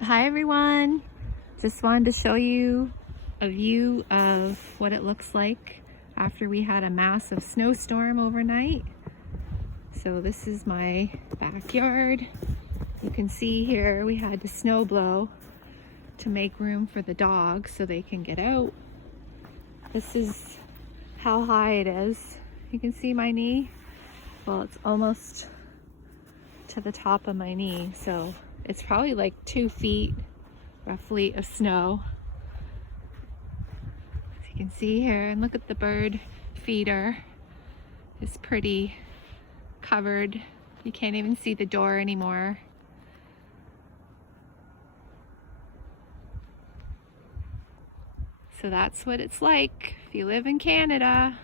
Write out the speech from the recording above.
Hi everyone, just wanted to show you a view of what it looks like after we had a massive snowstorm overnight. So this is my backyard. You can see here we had to snow blow to make room for the dogs so they can get out. This is how high it is. You can see my knee. Well, it's almost to the top of my knee, so it's probably like 2 feet roughly of snow. As you can see here, and look at the bird feeder. It's pretty covered. You can't even see the door anymore. So that's what it's like if you live in Canada.